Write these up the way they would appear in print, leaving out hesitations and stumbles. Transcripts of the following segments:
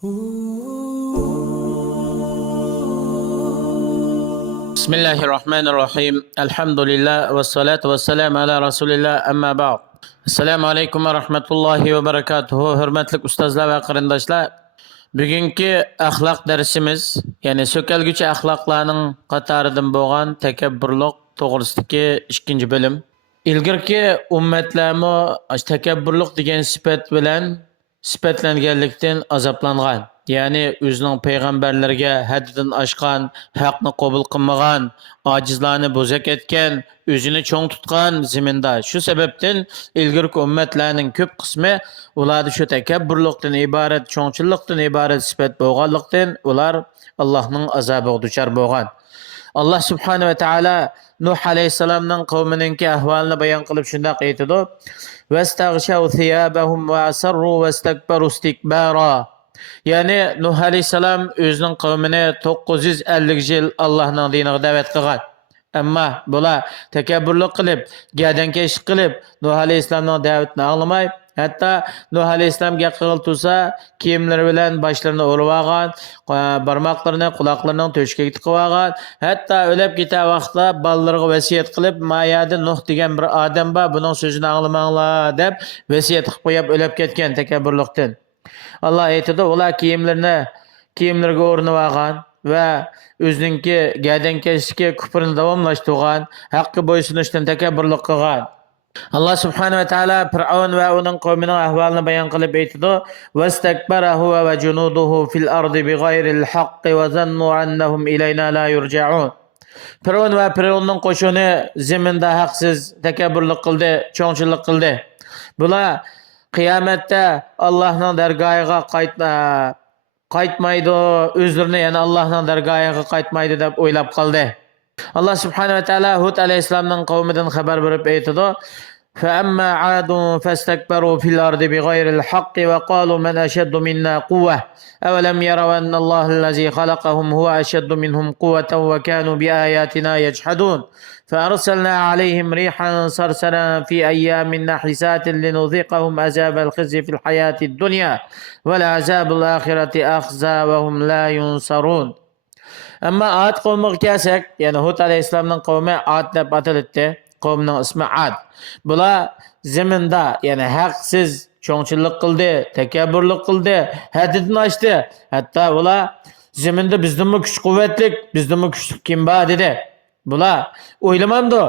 بسم الله الرحمن الرحيم الحمد لله والصلاة والسلام على رسول الله أما بعد Assalamu alaykum va rahmatullohi va barakatuhu. Hurmatli ustozlar va qarindoshlar. Bugungi axloq darsimiz, ya'ni so'kalguchi axloqlarning qatoridan bo'lgan takabburlik to'g'risidagi ikkinchi bo'lim. Ilgirki ummatlarmi takabburlik degan sifat bilan sifatlanganlikdan azoblangan. Ya'ni o'zining payg'ambarlarga haddidan oshgan, haqni qabul qilmagan, ojizlarni bo'zak etgan, o'zini cho'ng tutgan zaminda. Shu sababdan ilgirki ummatlarning ko'p qismi ularda shu takabburlikdan iborat, cho'ngchillikdan iborat sifat bo'lganlikdan ular Allohning azobiga duchor bo'lgan. Allah subhanahu wa ta'ala Nuh alayhissalomning qavmininki ahvolini bayon qilib shunday aytadi: "Vastaghshaw thiyabahum wa asarru wastakbaru istikbara." Ya'ni Nuh alayhissalom o'zining qavmini 950 yil Allohning diniga da'vat qilgan. Ammo bular takabburlik qilib, gadankesh qilib, Nuh alayhissalomning da'vatini anglamay, hatto Nuh alayhissalomga qilsa, kiyimlari bilan boshlarini o'rib olgan, barmoqlarini quloqlarining to'shkagiga tiqib olgan, hatto o'lib ketar vaqtda bolalarga vasiyat qilib, "Mayada Nuh degan bir odam bor, buning so'zini anglamanglar" deb vasiyat qilib qo'yib o'lib ketgan takabburlikdan. Allah aytadi, ular kiyimlarga o'rnab olgan va o'zininki gadankeşlikka kufrni davomlashtirgan, haqqa bo'ysunishdan takabburlik qilgan. Allah subhanahu wa ta'ala Fir'aun va uning qavmining ahvolini bayon qilib aytadi: "Vastakbara huwa va junuduhu fil ardi bighayril haqqi wa zannu annahum ilayna la yurja'un." Fir'aun va Fir'aunning qo'shini zaminda haqsiz takabburlik qildi, cho'ngchilik qildi. Bular qiyomatda Allohning dargohiga qaytmaydi, o'zlarini yana Allohning dargohiga qaytmaydi deb o'ylab qoldi. Allah subhanahu wa ta'ala Hud alayhissalomning qavmidan xabar berib aytadi: "Fa'amma 'adun fastakbaru fil ardi bighayri haqqi wa qalu man ashaddu minna quwwa awalam yaraw anna Alloha allazi khalaqahum huwa ashaddu minhum quwwatan wa kanu bi ayatina yajhadun." فأرسلنا عليهم ريحا صرصرا في أيام نحسات لنذيقهم عذاب الخزي في الحياة الدنيا والعذاب الآخرة أخزى وهم لا ينصرون. Ama Ad qavmiga kelsak, ya'ni Hud alayhissalomning qavmi Ad deb ataladi. Qavmning ismi Ad. Bular zaminda, ya'ni haqsiz cho'ngchilik qildi, takabburlik qildi, haddidan oshdi. Hatto ular zaminda bizdan kuch-quvvatlik, bizdan kuchli kim bor dedi. Bular o'ylamamdi.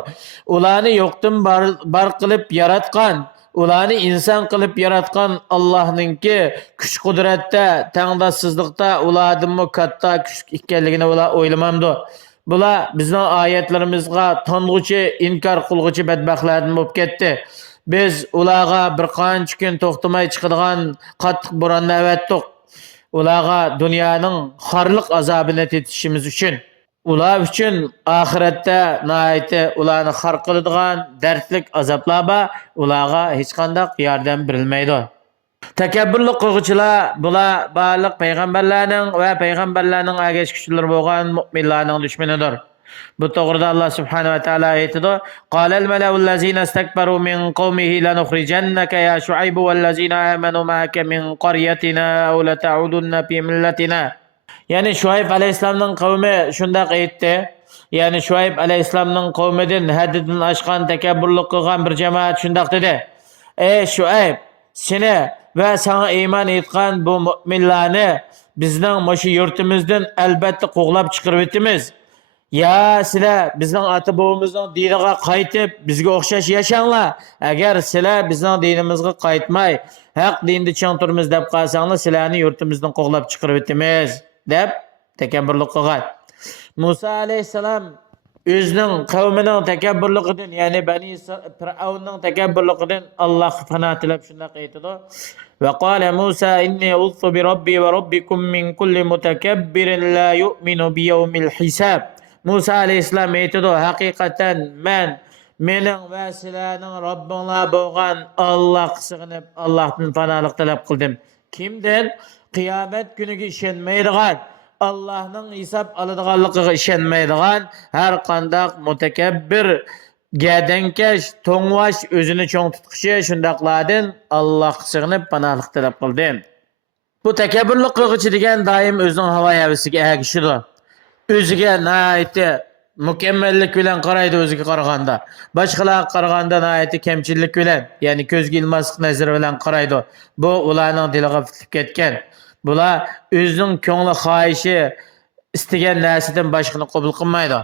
Ularni yo'qdan bar qilib yaratgan, ularni inson qilib yaratgan Allohningki kuch-qudratda, tangdoshsizlikda ulardan katta kuch ekanligini ular o'ylamamdi. Bular bizning oyatlarimizga tong'uchi, inkor qilg'uchi badbaxtlardan bo'lib ketdi. Biz ularga bir qancha kun to'xtamay chiqadigan qattiq bo'ronni avatdik. Ularga dunyoning xorliq azobini tetishimiz uchun. Ular uchun oxiratda nihoyatda ularni xor qiladigan dardlik azoblar bor, ularga hech qanday yordam berilmaydi. Takabburlik qilg'uchilar bular barliq payg'ambarlarning va payg'ambarlarning agashkuchilari bo'lgan mu'minlarning dushmanidir. Bu to'g'rida Alloh subhanahu va taolo aytadi: "Qalal mala'ul ladzina istakbaru min qawmihi lanukhrijannaka ya Shu'ayb wal ladzina amanu ma'aka min qaryatina aw la ta'udunna fi millatina." Ya'ni Shuayb alayhissalomning qavmi shunday aytdi. Ya'ni Shuayb alayhissalomning qavmidan haddidan oshgan takabburlik qilgan bir jamoat shunday dedi: "Ey Shuayb, seni va sana iymon etgan bu mu'minlarni bizning mushu yurtimizdan albatta qo'g'lab chiqarib o'tamiz. Ya sizlar bizning ota-bobomizning diniga qaytib, bizga o'xshash yashanglar. Agar sizlar bizning dinimizga qaytmay, haq dinda chang turmiz deb qolsanglar, sizlarni yurtimizdan qo'g'lab chiqarib o'tamiz" deb takabburlik qilgan. Musa alayhissalom o'zining qavmining takabburligidan, ya'ni Bani Fir'avnning takabburligidan Alloh panoh tilab shunday aytadi: "Va qala Musa inni uztu bi robbi va robbikum min kulli mutakabbirin la yu'minu bi yawmil hisab." Musa alayhissalom aytadi: "Haqiqatan mening va sizlarning Robbinglar bo'lgan Allohga sig'inib, Allohdan panohlik talab qildim. Kimdan? Qiyomat kuniga ishonmaydigan, Allohning hisob oladiganligiga ishonmaydigan har qanday mutakabbir, gadankash, to'ng'ash, o'zini cho'ng tutqichi shundaqlardan Allohga sig'inib panohlik talab qildim." Bu tekabburluk kılgıcı degan daim özünün hava havisiga ergişidir. Özüge naiti mükemmellik bilen qaraydı özüge qaraganda. Başkalarga qaraganda naiti kemçillik bilen, yani közge ilmaslık nazarı bilen qaraydı. Bu ularning diliga fitib ketgan. Bular özünün ko'ngli xohishi istagan narsadan boshqani qabul qilmaydi.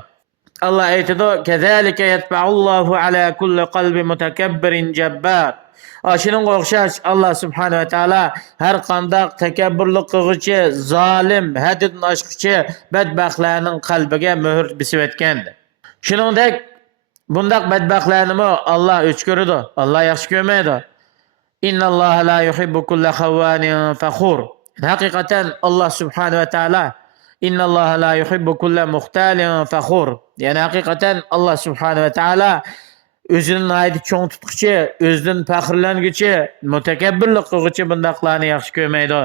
Allah aytadi: "Kezalike yetba'ullohu ala kulli qalbi mutakabbirin jabbar." Aşının o'xshash Allah subhanahu va taolo har qanday takabburlik qilg'uchi, zolim, haddidan oshquchi badbaxtlarning qalbiga muhr bisib etgandi. Shuningdek, bundaq badbaxtlarni Allah o'ch ko'radi. Allah yaxshi ko'rmaydi. Innalloha la yuhibbu kulla xawwanin fakhur. Haqiqatan Allah subhanahu va taolo innalloha la yuhibbu kulla muxtalin fakhur. Yani haqiqatan Allah subhanahu va taolo özünün aydı çoğun tutkuçu, özünün faxrlanguchi, mutakabbirlik qilguchi bundaqlarni yaxshi ko'rmaydi.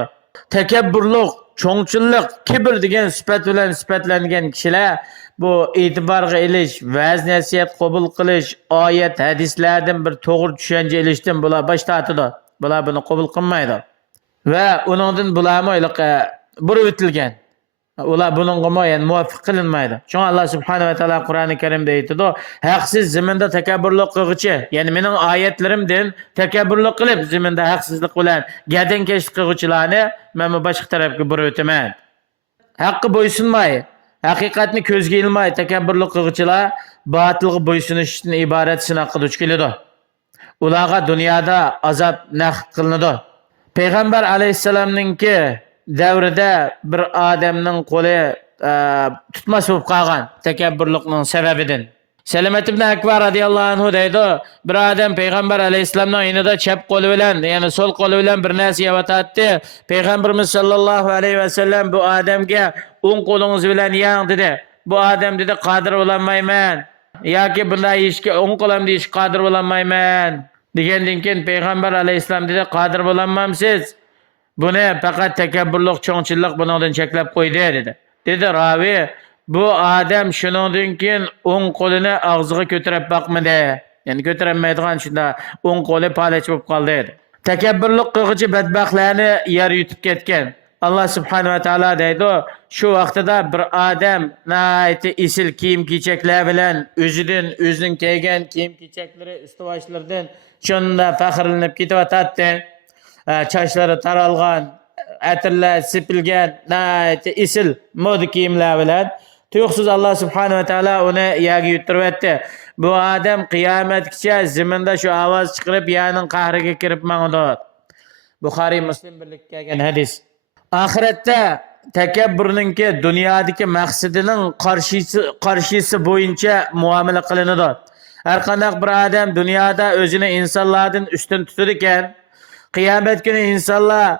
Takabburlik, cho'ngchillik, kibr degan sifat bilan sifatlangan kishilar bu e'tiborga ilish, va'z nasihat qabul qilish, oyat, hadislardan bir to'g'ri tushuncha ilishdan bular bosh tortadi. Bular buni qabul qilmaydi. Va uningdan bularmi burib o'tilgan. Ular buningga yani muvaffaq qilinmaydi. Shunga Allah subhanahu va taolo Qur'oni Karimda aytadi: "Haqsiz zaminda takabburlik qilguchi, ya'ni mening oyatlarimdan takabburlik qilib zaminda haqsizlik bilan gadankesh qilguchilarni men boshqa tarafga burib o'taman." Haqqi bo'ysunmay, haqiqatni ko'zga ilmay takabburlik qilguchilar botilga bo'ysunishdan iborat sinoqqa duch keladi. Ularga dunyoda azob naqd qilinadi. Payg'ambar alayhissalomningki davrida bir odamning qo'li tutmas bo'lib qolgan takabburlikning sababidan. Salamat ibn Akbar radhiyallohu anhu deydi, bir odam payg'ambar alayhissalomning yonida chap qo'li bilan, ya'ni so'l qo'li bilan bir narsa yavatadi. Payg'ambarimiz sallallohu alayhi vasallam bu odamga o'ng qo'lingiz bilan yeng dedi. Bu odam dedi, qodir bo'lmayman yoki bunday ishga o'ng qo'lim deyish qodir bo'lmayman. Degandan keyin payg'ambar alayhissalom dedi, qodir bo'lmaysiz. Buni faqat takabburlik, cho'ngchillik bundan cheklab qo'ydi dedi. Dedi ravi, bu odam shundan keyin o'ng qo'lini og'ziga ko'tarib boqmadi. Ya'ni ko'tarolmaydigan shunda o'ng qo'li palach bo'lib qoldi dedi. Takabburlik qilguchi badbaxtlarni yer yutib ketgan. Allah subhanahu va taolo deydi, shu vaqtida bir odam nayti isil kiyim-kechaklar bilan o'zining kiygan kiyim-kechaklari, ustuvashlardan shunda faxrlanib ketyotadi. Çaşları taralgan, atirlar sipilgan, isil moda kiyimlar bilan tuyuqsiz Allah subhanahu va taolo uni yerga yutirib etdi. Bu odam qiyomatgacha zaminda shu ovoz chiqarib yerning qahriga kirib mangdi. Buxoriy Muslim birlikda kelgan hadis. Oxiratda takabburninki dunyodagi maqsadining qarshisi bo'yicha muomala qilinadi. Har qanday bir odam dunyoda o'zini insonlardan ustun tutar ekan, qiyomat kuni insonlar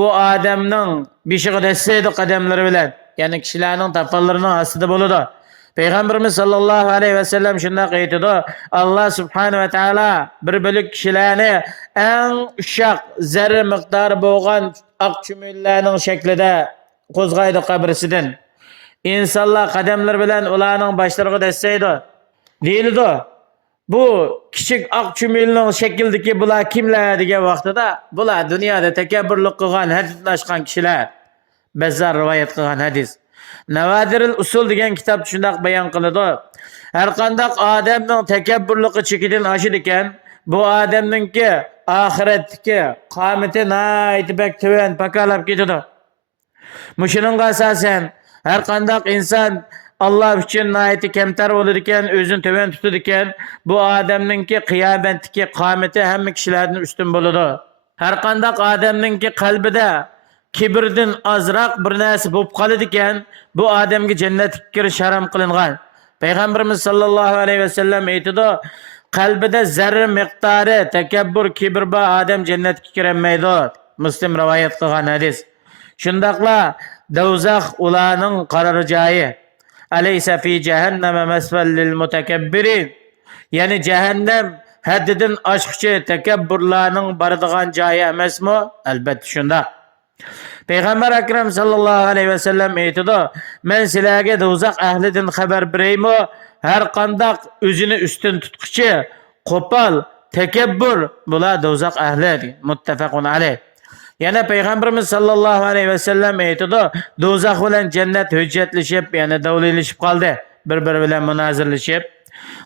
u odamning beshiga dasaydi qadamlari bilan, ya'ni kishilarning tafallarining ostida bo'ladi. Payg'ambarimiz sallallohu alayhi vasallam shunday aytadi: Allah subhanahu va taolo bir bo'lik kishilarni eng ushoq zarra miqdori bo'lgan oq chumillarning shaklida qo'zg'aydi qabrisidan. İnsanlar qadamlari bilan ularning boshlariga dasaydi. Deyiladi. Bu kichik oq chumilning shaklidagi bular kimlar degan vaqtida bular dunyoda takabburlik qilgan, haddan oshgan kishilar. Bazzar rivoyat qilgan hadis. Navadirul Usul degan kitob shunday bayon qiladi. Har qanday odamning takabburligi chekidan oshir ekan, bu odamningki oxiratdagi qomati naytibak tuvan pakalab ketadi. Mushuning asosan har qanday inson Allah uchun nayti kamtar bo'lar ekan, o'zini tuvan tutar ekan, bu odamningki qiyomatdagi qomati hamma kishilardan ustun bo'ladi. Har qanday odamningki qalbida kibrdan azroq bir narsa bo'lib qoladi ekan, bu odamga jannatga kirish harom qilingan. Payg'ambarimiz sallallohu alayhi vasallam aytadi, qalbida zarra miqdori takabbur, kibr bor odam jannatga kirolmaydi. Muslim rivoyat qilgan hadis. Shundaqla do'zax ularning qaror joyi. Alaysa fi jahannama masfal lil mutakabbirin. Yani cehennem haddidan oshquchi takabburlarning boradigan joyi emasmi? Albatta shunda. Payg'ambar akram sallallohu alayhi vasallam aytadi: "Men sizlarga do'zax ahlidan xabar beraymi? Har qanday o'zini ustun tutquchi, qo'pol, takabbur bular do'zax ahli." Muttafaqun alayh. Yana Peygamberimiz sallallohu alayhi ve sellem aytadi, do'zax bilan jannat hujjatlashib, yana davlilashib qoldi, bir-biri bilan munozirlashib.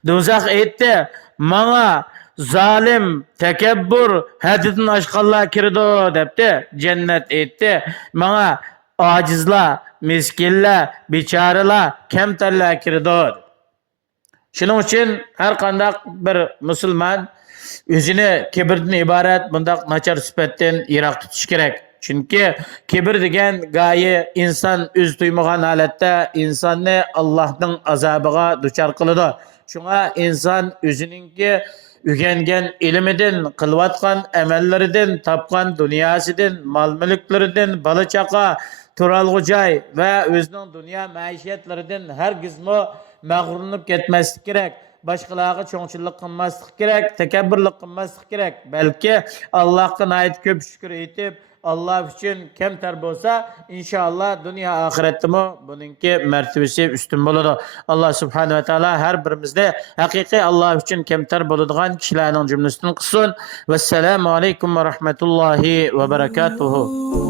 Do'zax aytdi, "Menga zalim, takabbur, haddidan oshganlar kirdi" debdi. Jannat aytdi, "Menga ojizlar, miskinlar, bechoralar, kamtarlar kirdi." Shuning uchun har qanday bir musulmon o'zini kibrdan iborat bundaq nachar sifatdan yiroq tutish kerak. Chunki kibr degan goyi inson o'z tuymagan holatda insonni Allohning azobiga duchor qiladi. Shunga inson o'zininki o'rgangan ilmidan, qilayotgan amallaridan, topgan dunyosidan, mol-mulklaridan, bola-chaqa, turalg'u joy va o'zining dunyo maishatlaridan hargizmi mag'rurlanib ketmaslik kerak. Boshqalarga cho'ngchillik qilmaslik kerak, takabburlik qilmaslik kerak. Balki Allohga nayt ko'p shukr etib, Alloh uchun kamtar bo'lsa, inshaalloh dunyo oxiratda buningki martabasi ustun bo'ladi. Alloh subhanahu va taolo har birimizni haqiqiy Alloh uchun kamtar bo'ladigan kishilarning jumlasidan qilsin. Vassalomu alaykum va rahmatullohi va barakatuh.